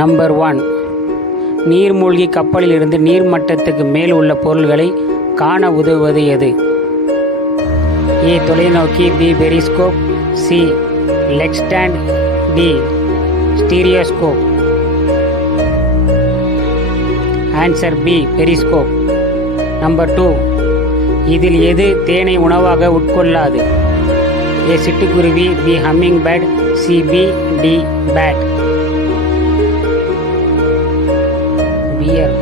Number 1, நீர்மூழ்கி கப்பலில் இருந்து நீர்மட்டத்துக்கு மேல் உள்ள பொருள்களை காண உதவுவது எது? ஏ தொலைநோக்கி, பி பெரிஸ்கோப், சி லெக்ஸ்டாண்ட், D stereoscope. Answer B periscope. Number 2, இதில் எது தேனை உணவாக உட்கொள்ளாது? ஏ சிட்டுக்குருவி, B humming bird, C bee, D bat. பியர்.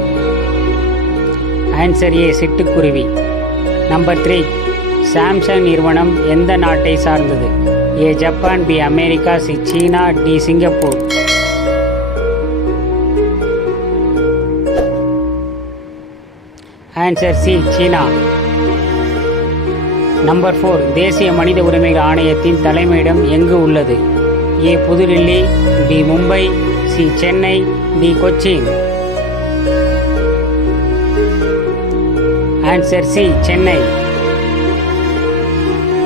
ஆன்சர் ஏ சிட்டுக்குருவி. நம்பர் 3, சாம்சங் நிறுவனம் எந்த நாட்டை சார்ந்தது? A Japan, B America, C China, D Singapore. Answer C China. Number 4, தேசிய மனித உரிமைகள் ஆணையத்தின் தலைமையிடம் எங்கு உள்ளது? ஏ புதுடில்லி, B Mumbai, C Chennai, D Cochin. Answer C Chennai.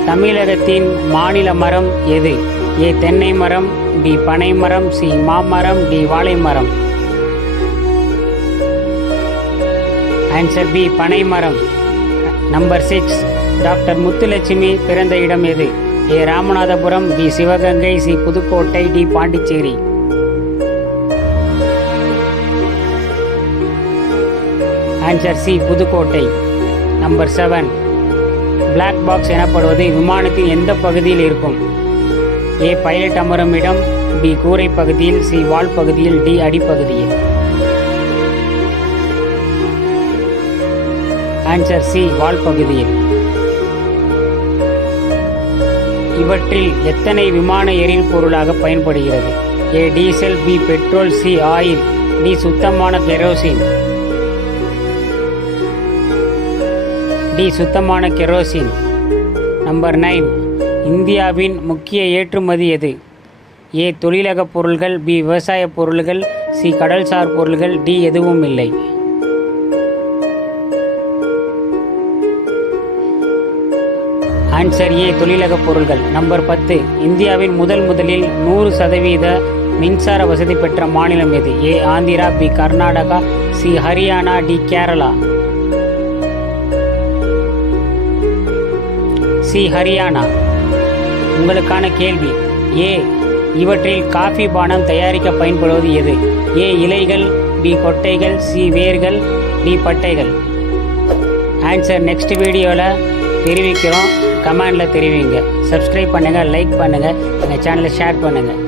தமிழகத்தின் மாநில மரம் எது? ஏ தென்னை மரம், பி பனை மரம், சி மாமரம், டி வாழை மரம். ஆன்சர் பி பனை மரம். நம்பர் 6, டாக்டர் முத்துலட்சுமி பிறந்த இடம் எது? A Ramanathapuram, B Sivaganga, C Pudukkottai, D Pondicherry. Answer C Pudukkottai. Number 7, black box எனப்படுவது விமானத்தின் எந்த பகுதியில் இருக்கும்? ஏ பைலட் அமரும் இடம், பி கூரை பகுதியில், சி வால் பகுதியில், டி அடிப்பகுதியில். ஆன்சர் சி வால் பகுதியில். இவற்றில் எத்தனை விமான எரிபொருளாக பயன்படுகிறது? A diesel, B petrol, C oil, D சுத்தமான கெரோசின். டி சுத்தமான கெரோசின். நம்பர் 9, இந்தியாவின் முக்கிய ஏற்றுமதி எது? ஏ தொழிலக பொருள்கள், பி விவசாய பொருள்கள், சி கடல்சார் பொருள்கள், டி எதுவும் இல்லை. ஆன்சர் ஏ தொழிலக பொருள்கள். நம்பர் 10, இந்தியாவின் முதலில் 100% மின்சார வசதி பெற்ற மாநிலம் எது? A Andhra, B Karnataka, C Haryana, D Kerala. C Haryana. உங்களுக்கான கேள்வி: ஏ இவற்றில் காஃபி பானம் தயாரிக்க பயன்படுவது எது? ஏ இலைகள், பி கொட்டைகள், சி வேர்கள், டி பட்டைகள். ஆன்சர் நெக்ஸ்ட் வீடியோவில் தெரிவிக்கிறோம். கமெண்டில் தெரிவிங்க. சப்ஸ்கிரைப் பண்ணுங்கள், லைக் பண்ணுங்கள், எங்கள் சேனலை ஷேர் பண்ணுங்கள்.